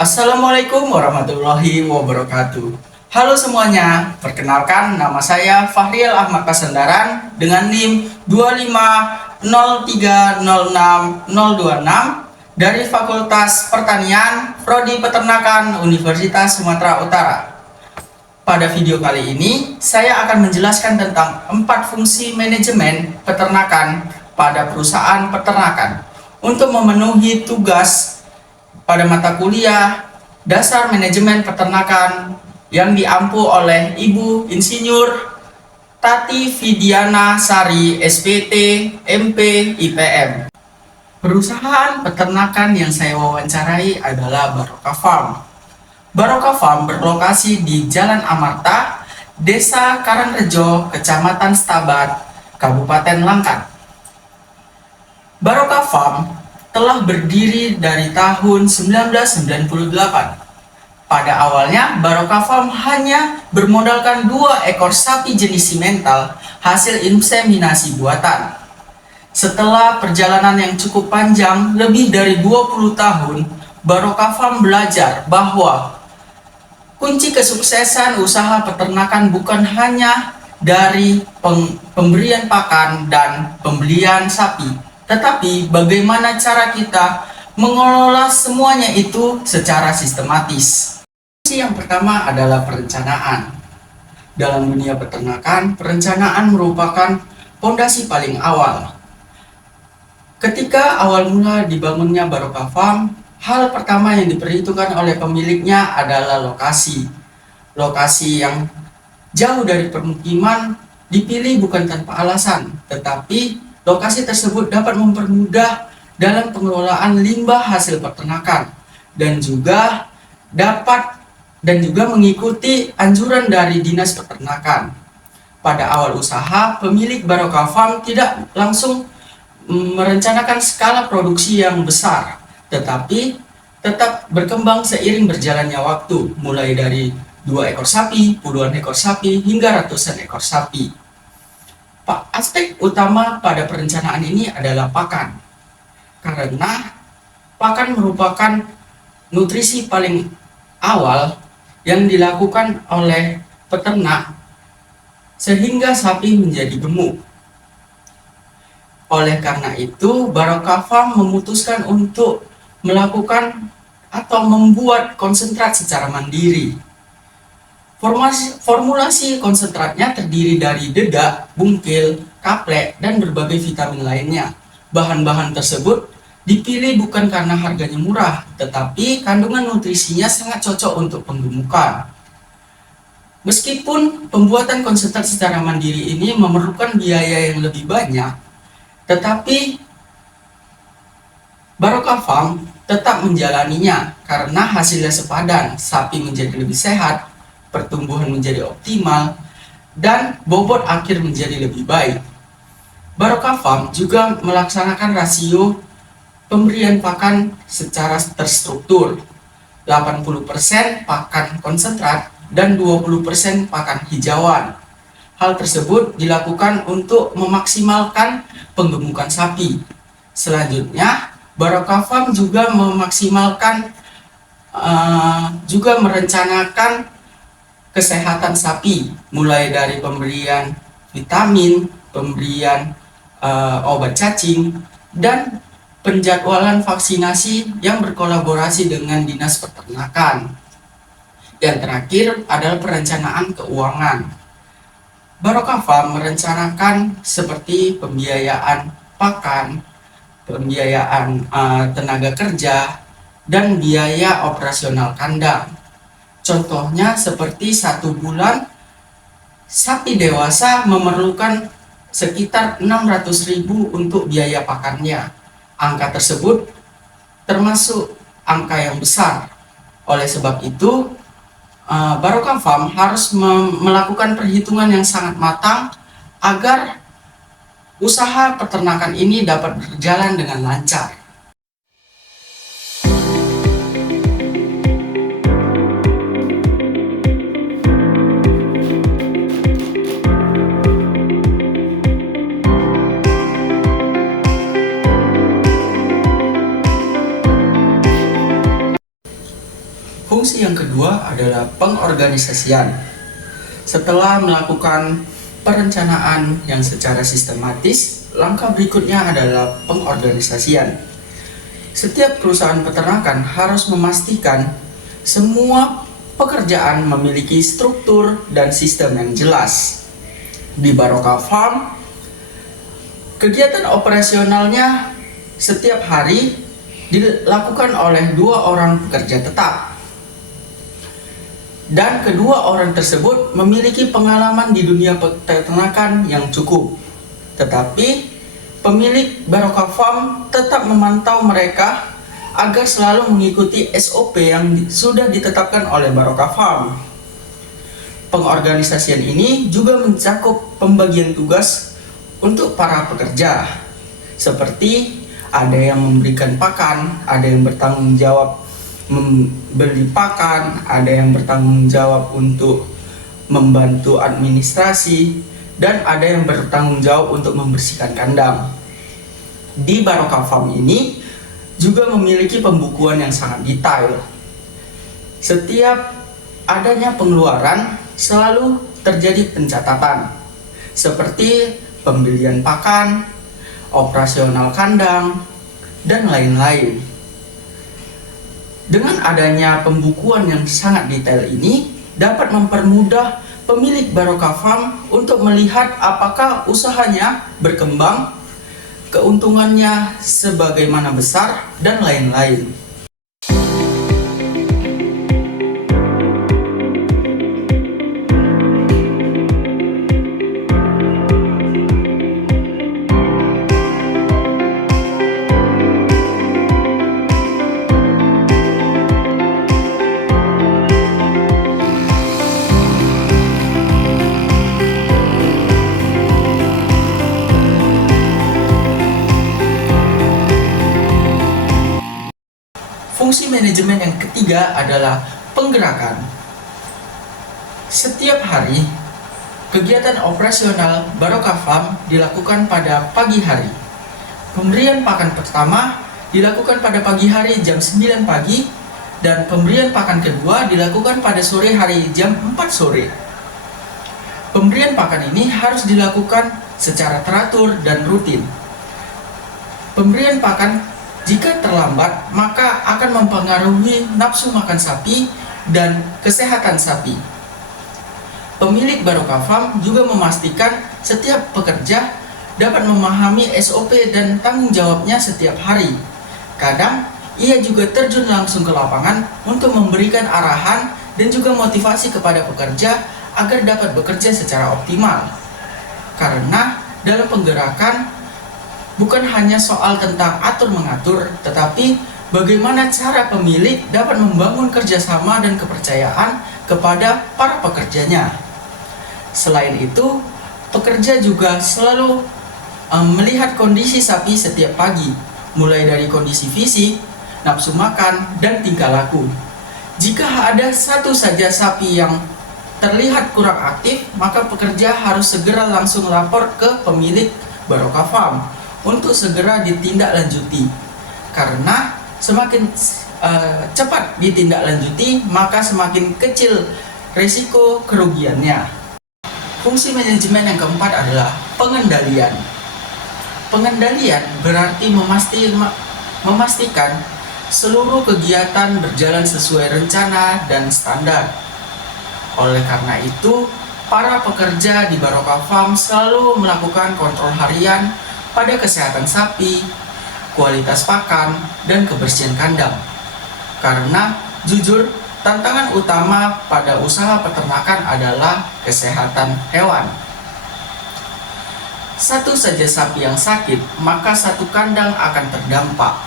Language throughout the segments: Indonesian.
Assalamualaikum warahmatullahi wabarakatuh. Halo semuanya, perkenalkan nama saya Fahriel Ahmad Pasandaran dengan NIM 250306026 dari Fakultas Pertanian, Prodi Peternakan Universitas Sumatera Utara. Pada video kali ini, saya akan menjelaskan tentang 4 fungsi manajemen peternakan pada perusahaan peternakan untuk memenuhi tugas pada mata kuliah Dasar Manajemen Peternakan yang diampu oleh Ibu Insinyur Tati Vidiana Sari SPT MP IPM. Perusahaan peternakan yang saya wawancarai adalah Barokah Farm. Barokah Farm berlokasi di Jalan Amarta, Desa Karangrejo, Kecamatan Stabat, Kabupaten Langkat. Barokah Farm telah berdiri dari tahun 1998. Pada awalnya, Barokah Farm hanya bermodalkan 2 ekor sapi jenis simental hasil inseminasi buatan. Setelah perjalanan yang cukup panjang, lebih dari 20 tahun, Barokah Farm belajar bahwa kunci kesuksesan usaha peternakan bukan hanya dari pemberian pakan dan pembelian sapi, tetapi bagaimana cara kita mengelola semuanya itu secara sistematis. Fungsi yang pertama adalah perencanaan. Dalam dunia peternakan, perencanaan merupakan fondasi paling awal. Ketika awal mula dibangunnya Barokah Farm, hal pertama yang diperhitungkan oleh pemiliknya adalah lokasi. Lokasi yang jauh dari permukiman dipilih bukan tanpa alasan, tetapi lokasi tersebut dapat mempermudah dalam pengelolaan limbah hasil peternakan dan juga mengikuti anjuran dari Dinas Peternakan. Pada awal usaha, pemilik Barokah Farm tidak langsung merencanakan skala produksi yang besar, tetapi tetap berkembang seiring berjalannya waktu, mulai dari 2 ekor sapi, puluhan ekor sapi, hingga ratusan ekor sapi. Aspek utama pada perencanaan ini adalah pakan, karena pakan merupakan nutrisi paling awal yang dilakukan oleh peternak sehingga sapi menjadi gemuk. Oleh karena itu, Barokah Farm memutuskan untuk melakukan atau membuat konsentrat secara mandiri. Formulasi konsentratnya terdiri dari dedak, bungkil, kaplek, dan berbagai vitamin lainnya. Bahan-bahan tersebut dipilih bukan karena harganya murah, tetapi kandungan nutrisinya sangat cocok untuk penggemukan. Meskipun pembuatan konsentrat secara mandiri ini memerlukan biaya yang lebih banyak, tetapi Barokah Farm tetap menjalaninya karena hasilnya sepadan, sapi menjadi lebih sehat, pertumbuhan menjadi optimal, dan bobot akhir menjadi lebih baik. Barokah Farm juga melaksanakan rasio pemberian pakan secara terstruktur, 80% pakan konsentrat dan 20% pakan hijauan. Hal tersebut dilakukan untuk memaksimalkan penggemukan sapi. Selanjutnya, Barokah Farm juga merencanakan kesehatan sapi, mulai dari pemberian vitamin, pemberian obat cacing, dan penjadwalan vaksinasi yang berkolaborasi dengan Dinas Peternakan. Yang terakhir adalah perencanaan keuangan. Barokah Farm merencanakan seperti pembiayaan pakan, pembiayaan tenaga kerja, dan biaya operasional kandang. Contohnya seperti 1 bulan sapi dewasa memerlukan sekitar 600.000 untuk biaya pakannya. Angka tersebut termasuk angka yang besar. Oleh sebab itu, Barokah Farm harus melakukan perhitungan yang sangat matang agar usaha peternakan ini dapat berjalan dengan lancar. Fungsi yang kedua adalah pengorganisasian. Setelah melakukan perencanaan yang secara sistematis, langkah berikutnya adalah pengorganisasian. Setiap perusahaan peternakan harus memastikan semua pekerjaan memiliki struktur dan sistem yang jelas. Di Barokah Farm, kegiatan operasionalnya setiap hari dilakukan oleh 2 orang pekerja tetap. Dan kedua orang tersebut memiliki pengalaman di dunia peternakan yang cukup. Tetapi pemilik Barokah Farm tetap memantau mereka agar selalu mengikuti SOP yang sudah ditetapkan oleh Barokah Farm. Pengorganisasian ini juga mencakup pembagian tugas untuk para pekerja, seperti ada yang memberikan pakan, ada yang bertanggung jawab membeli pakan, ada yang bertanggung jawab untuk membantu administrasi, dan ada yang bertanggung jawab untuk membersihkan kandang. Di Barokah Farm ini juga memiliki pembukuan yang sangat detail. Setiap adanya pengeluaran selalu terjadi pencatatan, seperti pembelian pakan, operasional kandang, dan lain-lain. Dengan adanya pembukuan yang sangat detail ini dapat mempermudah pemilik Barokah Farm untuk melihat apakah usahanya berkembang, keuntungannya sebagaimana besar, dan lain-lain. Fungsi manajemen yang ketiga adalah penggerakan. Setiap hari, kegiatan operasional Barokah Farm dilakukan pada pagi hari. Pemberian pakan pertama dilakukan pada pagi hari jam 9 pagi, dan pemberian pakan kedua dilakukan pada sore hari jam 4 sore. Pemberian pakan ini harus dilakukan secara teratur dan rutin. Pemberian pakan jika terlambat, maka akan mempengaruhi nafsu makan sapi dan kesehatan sapi. Pemilik Barokah Farm juga memastikan setiap pekerja dapat memahami SOP dan tanggung jawabnya setiap hari. Kadang, ia juga terjun langsung ke lapangan untuk memberikan arahan dan juga motivasi kepada pekerja agar dapat bekerja secara optimal. Karena dalam penggerakan, bukan hanya soal tentang atur-mengatur, tetapi bagaimana cara pemilik dapat membangun kerjasama dan kepercayaan kepada para pekerjanya. Selain itu, pekerja juga selalu melihat kondisi sapi setiap pagi, mulai dari kondisi fisik, nafsu makan, dan tingkah laku. Jika ada satu saja sapi yang terlihat kurang aktif, maka pekerja harus segera langsung lapor ke pemilik Barokah Farm untuk segera ditindaklanjuti, karena semakin cepat ditindaklanjuti maka semakin kecil risiko kerugiannya. Fungsi manajemen yang keempat adalah pengendalian. Pengendalian berarti memastikan seluruh kegiatan berjalan sesuai rencana dan standar. Oleh karena itu, para pekerja di Barokah Farm selalu melakukan kontrol harian pada kesehatan sapi, kualitas pakan, dan kebersihan kandang. Karena jujur, tantangan utama pada usaha peternakan adalah kesehatan hewan. Satu saja sapi yang sakit, maka satu kandang akan terdampak.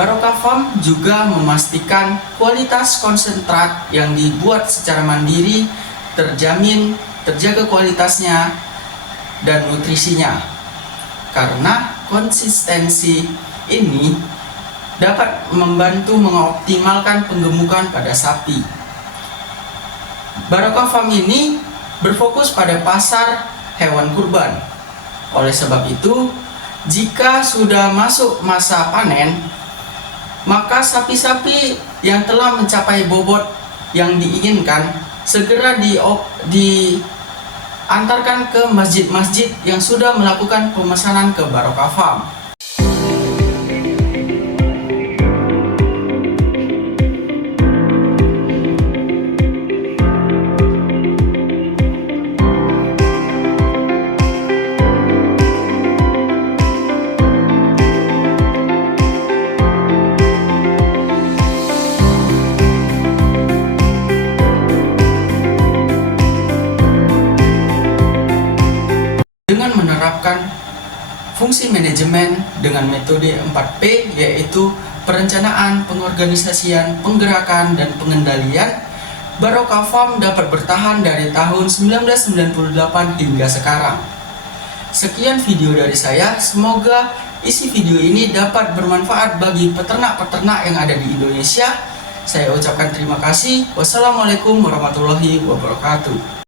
Barokah Farm juga memastikan kualitas konsentrat yang dibuat secara mandiri terjamin, terjaga kualitasnya dan nutrisinya. Karena konsistensi ini dapat membantu mengoptimalkan penggemukan pada sapi. Barokah Farm ini berfokus pada pasar hewan kurban. Oleh sebab itu, jika sudah masuk masa panen, maka sapi-sapi yang telah mencapai bobot yang diinginkan segera diantarkan ke masjid-masjid yang sudah melakukan pemesanan ke Barokah Farm. Dengan menerapkan fungsi manajemen dengan metode 4P, yaitu perencanaan, pengorganisasian, penggerakan, dan pengendalian, Barokah Farm dapat bertahan dari tahun 1998 hingga sekarang. Sekian video dari saya, semoga isi video ini dapat bermanfaat bagi peternak-peternak yang ada di Indonesia. Saya ucapkan terima kasih. Wassalamualaikum warahmatullahi wabarakatuh.